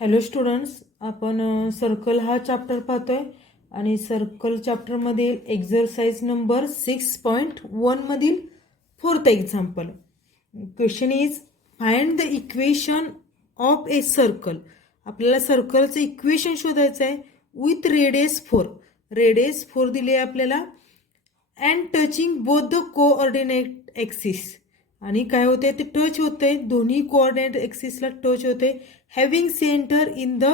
Hello students, आपण circle हा chapter पाहतोय आणि सर्कल चॅप्टरमधील एक्झरसाइज नंबर 6.1 मधील fourth example. Question is find the equation of a circle. आपल्याला सर्कलचं इक्वेशन शोधायचं आहे विथ रेडियस 4. रेडियस 4 दिले आपल्याला and touching both the coordinate axis. आणि काय होते ते टच होते, दोन्ही कोऑर्डिनेट ॲक्सिसला टच होते. Having centre in the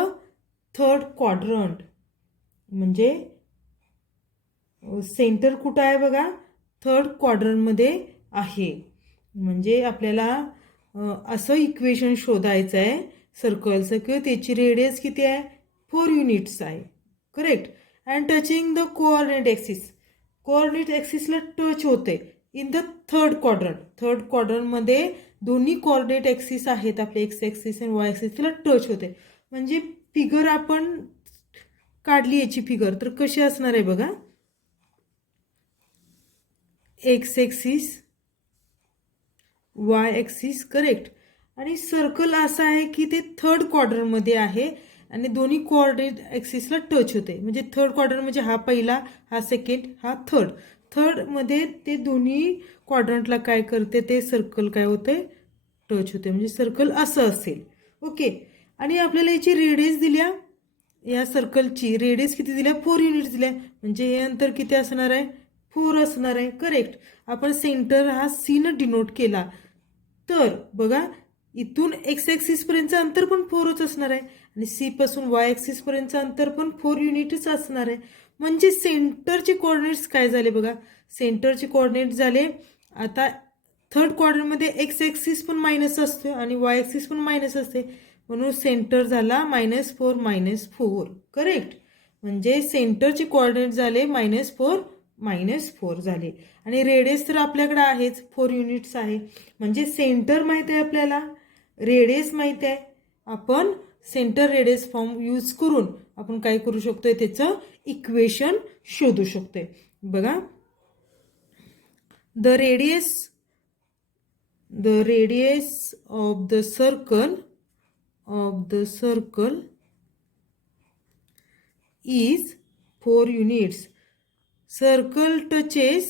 third quadrant. म्हणजे सेंटर कुठं आहे बघा, थर्ड क्वाड्रंटमध्ये आहे. म्हणजे आपल्याला असं इक्वेशन शोधायचं आहे सर्कलचं की त्याची रेडियस किती आहे, 4 युनिट्स आहे. Correct. And touching the coordinate axis. Coordinate ॲक्सिसला टच होते in the third quadrant. Third क्वाड्रंटमध्ये दोन्ही कोऑर्डिनेट ॲक्सिस आहेत आपले, एक्स ॲक्सिस आणि वाय ॲक्सिस, त्याला टच होते. म्हणजे फिगर आपण काढली याची फिगर तर कशी असणार आहे बघा. X axis, y axis. Correct. आणि सर्कल असं आहे की ते थर्ड क्वाड्रंटमध्ये आहे आणि दोन्ही कोऑर्डिनेट ॲक्सिसला टच होते. म्हणजे थर्ड क्वाड्रंट म्हणजे हा पहिला, हा सेकंड, हा थर्ड. थर्डमध्ये ते दोन्ही क्वाड्रंटला काय करते, ते सर्कल काय होते, टच होते. म्हणजे सर्कल असं असेल. ओके. आणि आपल्याला याची रेडियस दिल्या, या सर्कलची रेडियस किती दिल्या, 4 युनिट्स दिल्या. म्हणजे हे अंतर किती असणार आहे, 4 असणार आहे. करेक्ट. आपण सेंटर हा सी न डिनोट केला तर बघा इथून एक्स ॲक्सिस पर्यंतचं अंतर पण 4च असणार आहे आणि सी पासून वाय ॲक्सिस पर्यंतचं अंतर पण 4 युनिटच असणार आहे. म्हणजे सेंटरचे कोऑर्डिनेट्स काय झाले बघा, सेंटरचे कोऑर्डिनेट झाले. आता थर्ड क्वाड्रंटमध्ये एक्स ॲक्सिस पण मायनस असतो आणि वाय ॲक्सिस पण मायनस असते, म्हणून सेंटर झाला -4 -4. करेक्ट. म्हणजे सेंटरचे कोऑर्डिनेट झाले -4 -4 झाले. आणि रेडियस तर आपल्याकडे आहेच, 4 युनिट्स आहे. म्हणजे सेंटर माहीत आहे आपल्याला, रेडियस माहीत आहे. आपण सेंटर रेडियस फॉर्म यूज करून आपण काय करू शकतोय, त्याचं इक्वेशन शोधू शकतोय. बघा, the radius of the circle is 4 units. Circle touches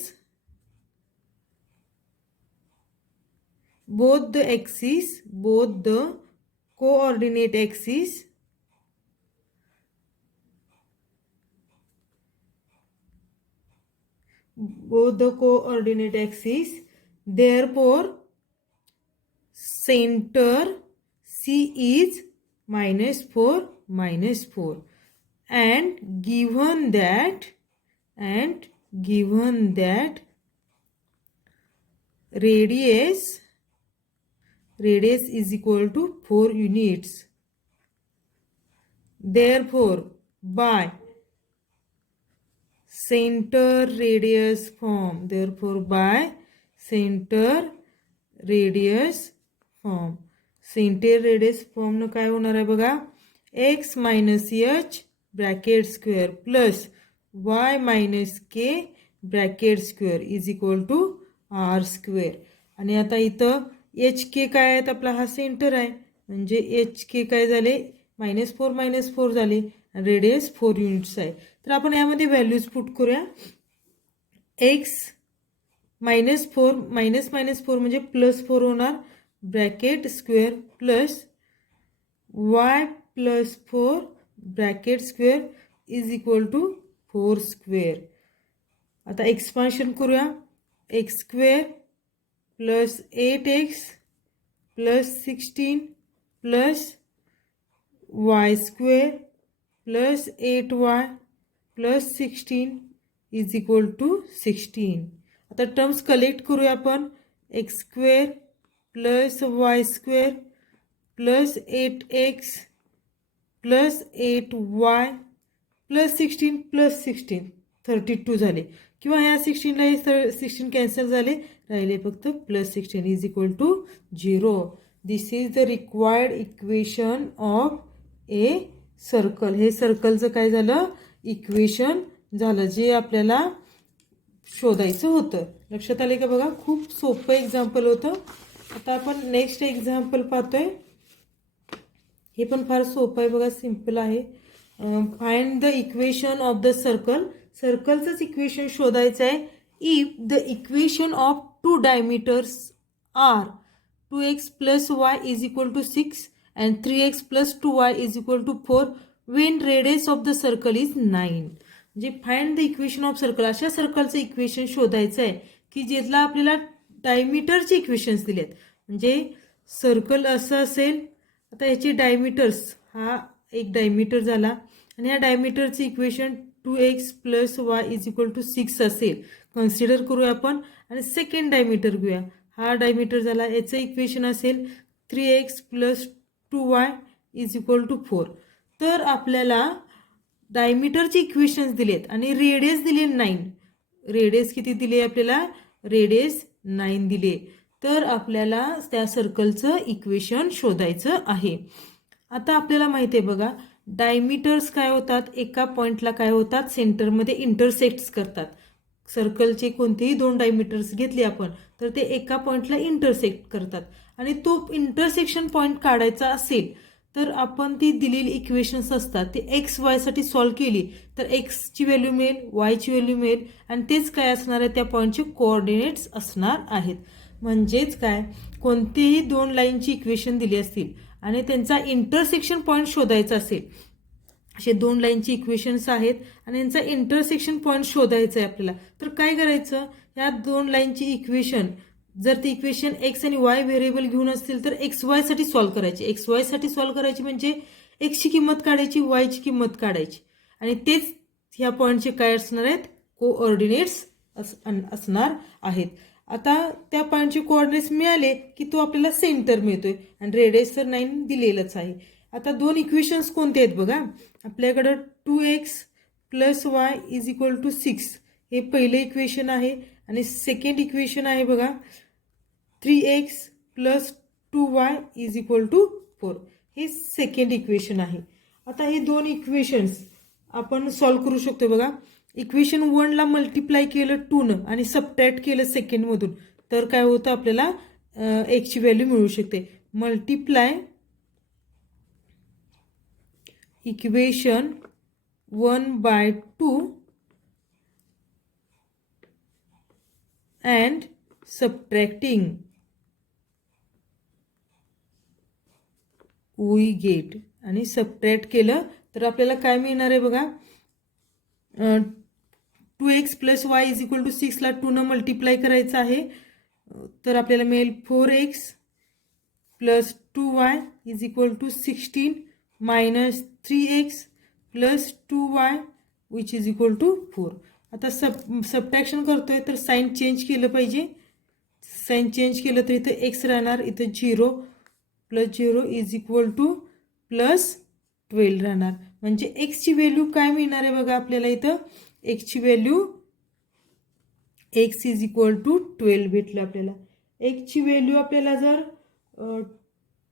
both the coordinate axis therefore center C is -4 -4. And given that radius is equal to 4 units, therefore by center radius form, center radius form न काय होणार आहे बघा, x - h bracket square plus y - k bracket square is equal to r square. आणि आता इथं H के काय आहेत, आपला हा सेंटर आहे. म्हणजे एच के काय झाले, -4 -4 झाले. रेडियस 4 युनिट्स आहे. तर आपण यामध्ये व्हॅल्यूज पुट करूया. एक्स -4 -4 म्हणजे +4 होणार bracket square plus y +4 bracket square is equal to 4 square. आता एक्सपान्शन करूया. X square plus 8x plus 16 plus y square plus 8y plus 16 is equal to 16. आता टर्म्स कलेक्ट करूया आपण. X square plus y square plus 8x plus 8y plus 16 plus 16 32 झाले. किंवा ह्या 16ला 16 cancel झाले, राहिले फक्त plus 16 is equal to 0. This is the required equation of a circle. हे सर्कलचं काय झालं, इक्वेशन झालं, जे आपल्याला शोधायचं होतं. लक्षात आले का बघा, खूप सोपं एक्झाम्पल होतं. आता आपण नेक्स्ट एक्झाम्पल पाहतोय. हे पण फार सोपं आहे बघा, सिम्पल आहे. Find the equation of the circle. सर्कलचंच इक्वेशन शोधायचं आहे. If the equation of two diameters are 2x plus y is equal to 6 and 3x plus 2y is equal to 4 when radius of the circle is 9. म्हणजे find the equation of circle, अशा सर्कलचं equation शोधायचं आहे की ज्याला आपल्याला डायमीटरचे equations दिलेत. म्हणजे circle असं असेल, आता याचे डायमीटर्स, हा एक डायमीटर झाला आणि ह्या डायमीटरचे equation 2x plus y is equal to 6 असेल, कन्सिडर करूया आपण. आणि सेकंड डायमीटर घेऊया, हा डायमीटर झाला, याचं इक्वेशन असेल 3x plus 2y is equal to 4. तर आपल्याला डायमीटरचे इक्वेशन्स दिलेत आणि रेडियस दिले 9. रेडियस किती दिले आपल्याला? रेडियस 9 दिले. तर आपल्याला त्या सर्कलचं इक्वेशन शोधायचं आहे. आता आपल्याला माहिती आहे बघा, डायमीटर्स काय होतात, एका पॉईंटला काय होतात, सेंटरमध्ये इंटरसेक्ट्स करतात. सर्कलचे कोणतेही दोन डायमीटर्स घेतले आपण तर ते एका पॉईंटला इंटरसेक्ट करतात. आणि तो इंटरसेक्शन पॉईंट काढायचा असेल तर आपण ती दिलेली इक्वेशन्स असतात ते एक्स वायसाठी सॉल्व्ह केली तर एक्सची व्हॅल्यू मिळेल, वायची व्हॅल्यू मिळेल आणि तेच काय असणार आहे, त्या पॉईंटचे कोऑर्डिनेट्स असणार आहेत. म्हणजेच काय, कोणतीही दोन लाईनची इक्वेशन दिली असतील आणि त्यांचा इंटरसेक्शन पॉईंट शोधायचा असेल, असे दोन लाईनची इक्वेशन्स आहेत आणि यांचा इंटरसेक्शन पॉईंट शोधायचा आहे आपल्याला, तर काय करायचं, या दोन लाईनची इक्वेशन जर ती इक्वेशन एक्स आणि वाय व्हेरिएबल घेऊन असतील तर एक्स वायसाठी सॉल्व्ह करायची. एक्स वायसाठी सॉल्व्ह करायची म्हणजे एक्सची किंमत काढायची, वायची किंमत काढायची आणि तेच ह्या पॉईंटचे काय असणार आहेत, कोऑर्डिनेट्स असणार आहेत. आता त्या पॉईंटचे कोऑर्डिनेट्स मिळाले की तो आपल्याला सेंटर मिळतोय आणि रेडियस तर 9 दिलेलंच आहे. आता दोन इक्वेशन्स कोणते आहेत बघा, आपल्याकडं 2x plus y is equal to 6 हे पहिलं इक्वेशन आहे आणि सेकंड इक्वेशन आहे बघा 3x plus 2y is equal to 4 हे सेकंड इक्वेशन आहे. आता हे दोन इक्वेशन्स आपण सॉल्व्ह करू शकतो बघा. इक्वेशन 1ला मल्टिप्लाय केलं 2नं आणि सबट्रॅक्ट केलं सेकंडमधून तर काय होतं, आपल्याला एक्सची व्हॅल्यू मिळू शकते. Multiply equation 1/2 and subtracting we get. आणि सबट्रॅक्ट केलं तर आपल्याला काय मिळणार आहे बघा, 2x plus y is equal to 6 ला 2नं मल्टिप्लाय करायचं आहे तर आपल्याला मिळेल 4x plus 2y is equal to 16 minus 3x plus 2y which is equal to 4. आता सबट्रॅक्शन करतोय तर साइन चेंज केलं पाहिजे. साइन चेंज केलं तर इथं एक्स राहणार, इथं 0 plus 0 is equal to plus 12 राहणार. म्हणजे एक्सची व्हॅल्यू काय मिळणार आहे बघा आपल्याला, इथं एक्सची value X is equal to 12 भेटलं आपल्याला. एक्सची व्हॅल्यू आपल्याला जर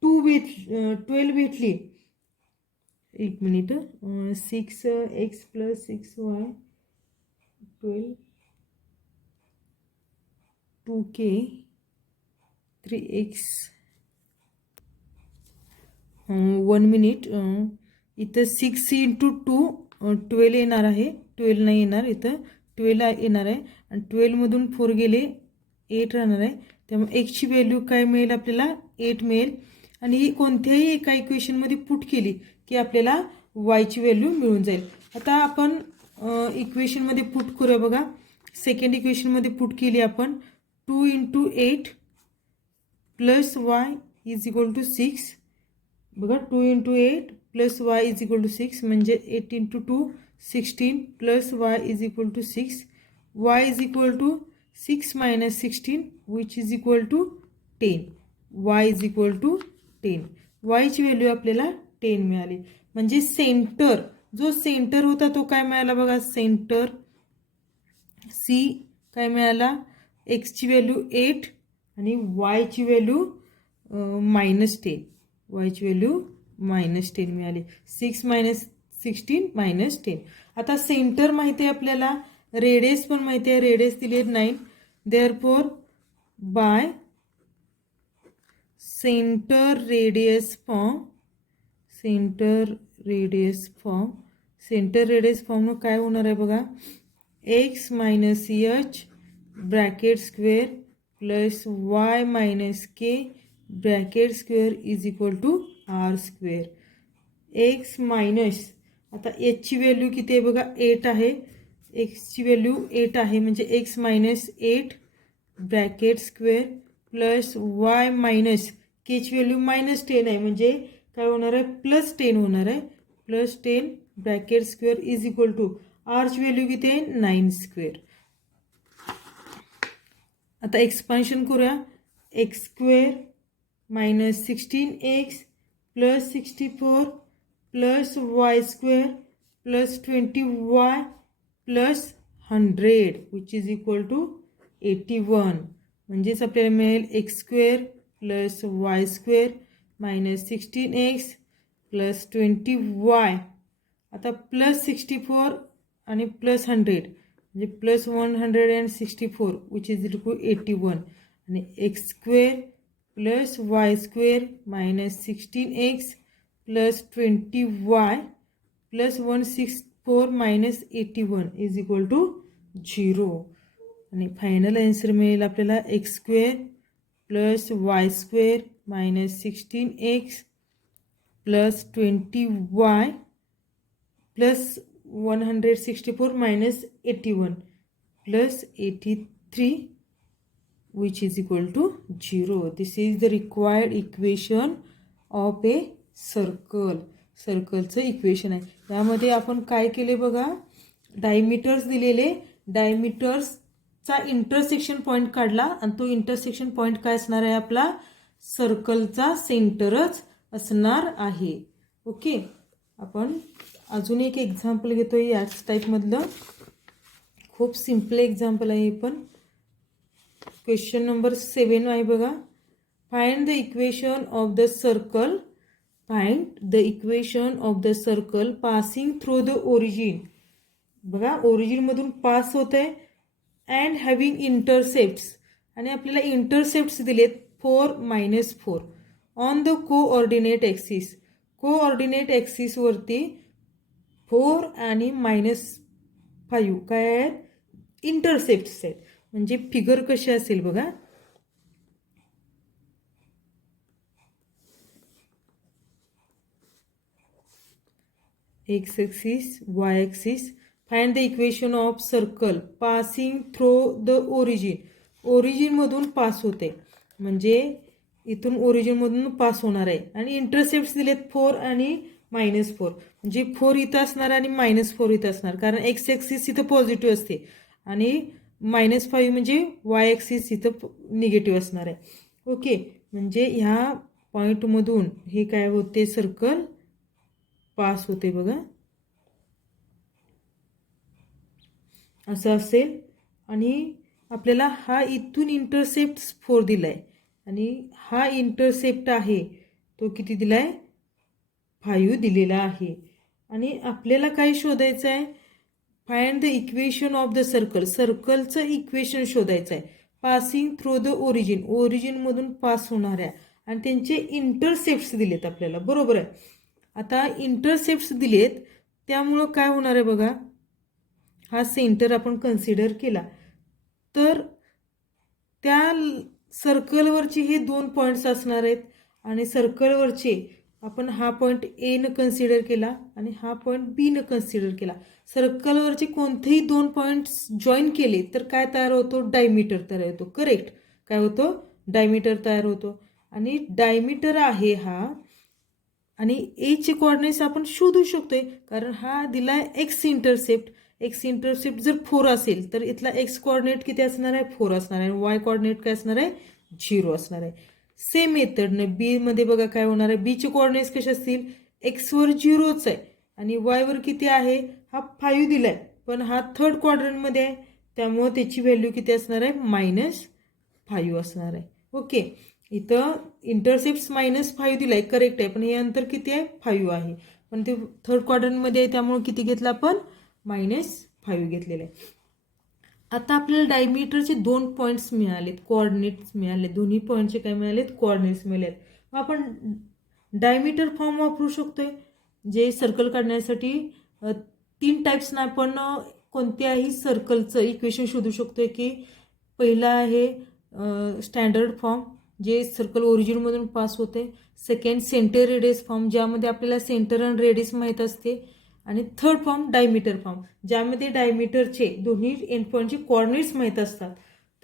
12 भेटली, एक minute, 6x plus 6y 12 2k 3x 1 minute, इथं 6 into 2 12 येणार आहे, 12 नाही येणार, इथं 12 येणार आहे आणि 12मधून 4 गेले 8 राहणार आहे. त्यामुळे एक्सची व्हॅल्यू काय मिळेल आपल्याला, 8 मिळेल. आणि ही कोणत्याही एका इक्वेशनमध्ये पुट केली की आपल्याला वायची व्हॅल्यू मिळून जाईल. आता आपण इक्वेशनमध्ये पुट करूया बघा. सेकंड इक्वेशनमध्ये पुट केली आपण 2 into 8 plus y is equal to 6. बघा 2 into 8 plus y is equal to 6 म्हणजे 8 into 2 16 plus y is equal to 6. y is equal to 6 minus 16 which is equal to 10. y is equal to 10. y ची value आपल्याला 10 मिळाली. म्हणजे centre, जो centre होता तो काय मिळाला बघा, सेंटर सी काय मिळाला, एक्सची व्हॅल्यू 8 आणि वायची व्हॅल्यू -10. वायची व्हॅल्यू -10 मिळाली. 6 minus 16 -10. आता सेंटर माहिती आहे आपल्याला, रेडियस पण माहिती आहे, रेडियस दिली 9. Therefore by centre radius form centre radius फॉर्मनं काय होणार आहे बघा, x minus H bracket square plus Y minus K bracket square is equal to R square. X minus, आता एचची व्हॅल्यू किती आहे बघा, 8 आहे. एक्सची व्हॅल्यू 8 आहे म्हणजे x minus 8 bracket square plus Y minus केची व्हॅल्यू -10 आहे म्हणजे काय होणार आहे, +10 होणार आहे. +10 bracket square is equal to आरची व्हॅल्यू किती आहे, 9 स्क्वेअर. आता एक्सपान्शन करूया. X square minus 16x plus 64 plus y square plus 20y plus 100 which is equal to 81. म्हणजेच आपल्याला मिळेल x square plus y square minus 16x plus 20y, आता plus 64 आणि प्लस 100 म्हणजे plus 164 which is equal to 81. आणि x square plus y square minus 16x plus 20y plus 164 minus 81 is equal to 0. आणि final answer मिळेल आपल्याला x square plus y square minus 16x plus 20y plus 164 minus 81 plus 83 which is equal to 0. This is the required equation of a circle. सर्कलचं equation आहे. यामध्ये आपण काय केले बघा, डायमीटर्स दिलेले, डायमीटर्सचा इंटरसेक्शन पॉईंट काढला आणि तो इंटरसेक्शन पॉईंट काय असणार आहे, आपला सर्कलचा सेंटरच असणार आहे. ओके, आपण अजून एक एक्झाम्पल घेतोय याच टाईपमधलं. खूप सिम्पल एक्झाम्पल आहे हे पण. क्वेश्चन नंबर 7 आहे बघा. Find the equation of the circle, passing through the origin. बघा, ओरिजिनमधून पास होत आहे अँड हॅव्हिंग इंटरसेप्ट्स, आणि आपल्याला इंटरसेप्ट्स दिलेत 4 - 4 on the coordinate axis. Coordinate ॲक्सिसवरती 4 आणि -5 काय आहेत, इंटरसेप्ट्स आहेत. म्हणजे फिगर कशी असेल बघा, x axis y axis. Find the equation of circle passing through the origin. ओरिजिनमधून पास होते म्हणजे इथून ओरिजिनमधून पास होणार आहे. आणि इंटरसेप्ट्स दिलेत 4 आणि -4 म्हणजे 4 इथं असणार आणि -4 इथं असणार, कारण एक्स ॲक्सिस इथं पॉझिटिव्ह असते आणि -5 म्हणजे वाय ॲक्सिस इथं निगेटिव्ह असणार आहे. ओके, म्हणजे ह्या पॉईंटमधून हे काय होते, सर्कल पास होते बघा, असं असेल. आणि आपल्याला हा इथून इंटरसेप्ट 4 दिलाय आणि हा इंटरसेप्ट आहे तो किती दिलाय, 5 दिलेला आहे. आणि आपल्याला काय शोधायचं आहे, find the equation of the circle. सर्कलचं इक्वेशन शोधायचं आहे. पासिंग थ्रू द ओरिजिन, ओरिजिनमधून पास होणाऱ्या, आणि त्यांचे इंटरसेप्ट्स दिलेत आपल्याला, बरोबर आहे. आता इंटरसेप्ट्स दिलेत त्यामुळं काय होणार आहे बघा, हा सेंटर आपण कन्सिडर केला तर त्या सर्कलवरचे हे 2 पॉईंट्स असणार आहेत. आणि सर्कलवरचे आपण हा पॉईंट ए न कन्सिडर केला आणि हा पॉईंट बी न कन्सिडर केला. सर्कलवरचे कोणतेही 2 पॉईंट्स जॉईन केले तर काय तयार होतो, डायमीटर तयार होतो. करेक्ट, काय होतो, डायमीटर तयार होतो. आणि डायमीटर आहे हा, आणि एचे कोऑर्डिनेट्स आपण शोधू शकतोय कारण हा दिलाय एक्स इंटरसेप्ट. एक्स इंटरसेप्ट जर 4 असेल तर इथला एक्स कोऑर्डिनेट किती असणार आहे, 4 असणार आहे. वाय कोऑर्डिनेट काय असणार आहे, 0 असणार आहे. सेम मेथडने बी मध्ये बघा काय होणार आहे, बीचे कोऑर्डिनेट्स कसे असतील, एक्सवर 0च आहे आणि वायवर किती आहे, हा 5 दिलाय, पण हा थर्ड क्वाड्रंटमध्ये आहे त्यामुळे त्याची व्हॅल्यू किती असणार आहे, -5 असणार आहे. ओके, इथं इंटरसेप्ट्स -5 दिलाय, करेक्ट आहे, पण हे अंतर किती आहे, 5 आहे, पण ते थर्ड क्वाड्रंटमध्ये आहे त्यामुळे किती घेतलं आपण, -5 घेतलेलं आहे. आता आपल्याला डायमीटरचे 2 पॉईंट्स मिळालेत, कोऑर्डिनेट्स मिळाले, दोन्ही पॉईंटचे काय मिळालेत, कोऑर्डिनेट्स मिळालेत. मग आपण डायमीटर फॉर्म वापरू शकतोय, जे सर्कल काढण्यासाठी 3 टाईप्सना आपण कोणत्याही सर्कलचं इक्वेशन शोधू शकतोय. की पहिला आहे स्टँडर्ड फॉर्म, जे सर्कल ओरिजिनमधून पास होते. सेकंड सेंटर रेडियस फॉर्म, ज्यामध्ये आपल्याला सेंटर आणि रेडियस माहीत असते. आणि थर्ड फॉर्म डायमीटर फॉर्म, ज्यामध्ये डायमीटरचे दोन्ही एंड पॉईंटचे कोऑर्डिनेट्स माहीत असतात.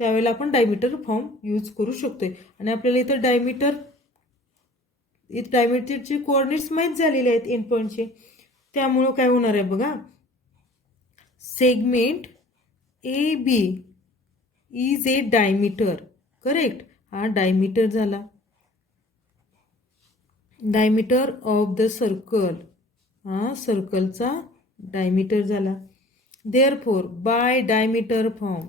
त्यावेळेला आपण डायमीटर फॉर्म यूज करू शकतोय. आणि आपल्याला इथं डायमीटरचे कोऑर्डिनेट्स माहीत झालेले आहेत एंड पॉईंटचे. त्यामुळं काय होणार आहे बघा, segment A B is a diameter. Correct, हा डायमीटर झाला. डायमीटर ऑफ द सर्कल, हा सर्कलचा डायमीटर झाला. Therefore by diameter form,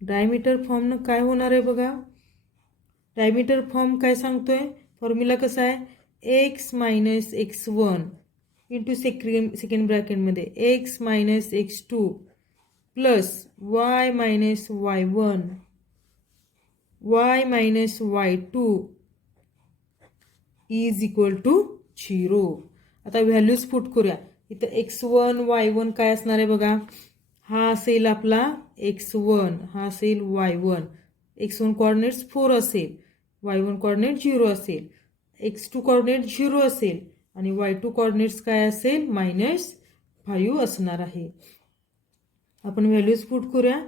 diameter फॉर्मनं काय होणार आहे बघा. डायमीटर फॉर्म काय सांगतोय, फॉर्म्युला कसा आहे, x minus x1 into second ब्रॅकेटमध्ये x minus x2 plus y minus y1 y minus y2 is equal to 0. आता व्हॅल्यूज पुट करूया. इथं x1 y1 काय असणार आहे बघा, हा असेल आपला x1, हा असेल y1. x1 कोऑर्डिनेट्स 4 असेल, y1 कोऑर्डिनेट 0 असेल, x2 कोऑर्डिनेट 0 असेल आणि y2 कोऑर्डिनेट्स काय असेल, -5 असणार आहे. आपण व्हॅल्यूज पुट करूया.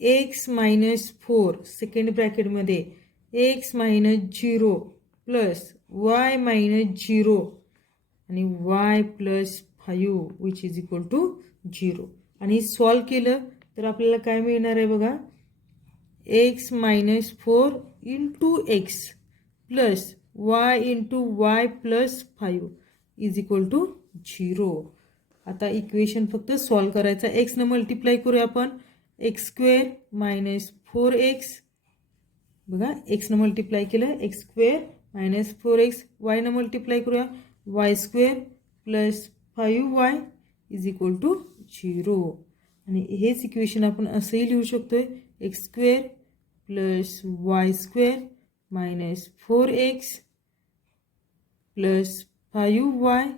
x मायनस 4 सेकंड ब्रॅकेटमध्ये x minus 0 plus y minus 0 आणि y plus 5 which is equal to 0. आणि सॉल्व केलं तर आपल्याला काय मिळणार आहे बघा, x minus 4 into x plus y into y plus 5 is equal to 0. आता इक्वेशन फक्त सॉल्व करायचा. एक्सनं मल्टिप्लाय करूया आपण, एक्स स्क्वेअर मायनस 4x, बघा एक्सनं मल्टिप्लाय केलं एक्स स्क्वेअर मायनस 4x, वायनं मल्टिप्लाय करूया y square plus 5y is equal to 0. आणि हेच इक्वेशन आपण असंही लिहू शकतोय, x square plus y square minus 4x plus 5y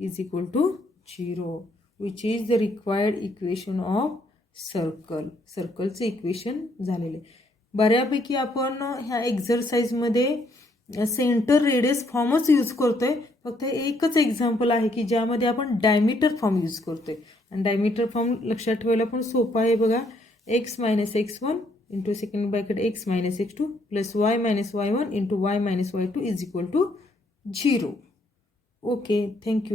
is equal to 0, which is the required equation of सर्कलचं इक्वेशन झालेले. बऱ्यापैकी आपण ह्या एक्झरसाइजमध्ये सेंटर रेडियस फॉर्मच यूज करतोय. फक्त एकच एक्झाम्पल आहे की ज्यामध्ये आपण डायमीटर फॉर्म यूज करतोय. आणि डायमीटर फॉर्म लक्षात ठेवायला पण सोपा आहे बघा, x minus x1 into second bracket x minus x2 plus y minus y1 into y minus y2 is equal to 0. Okay, thank you.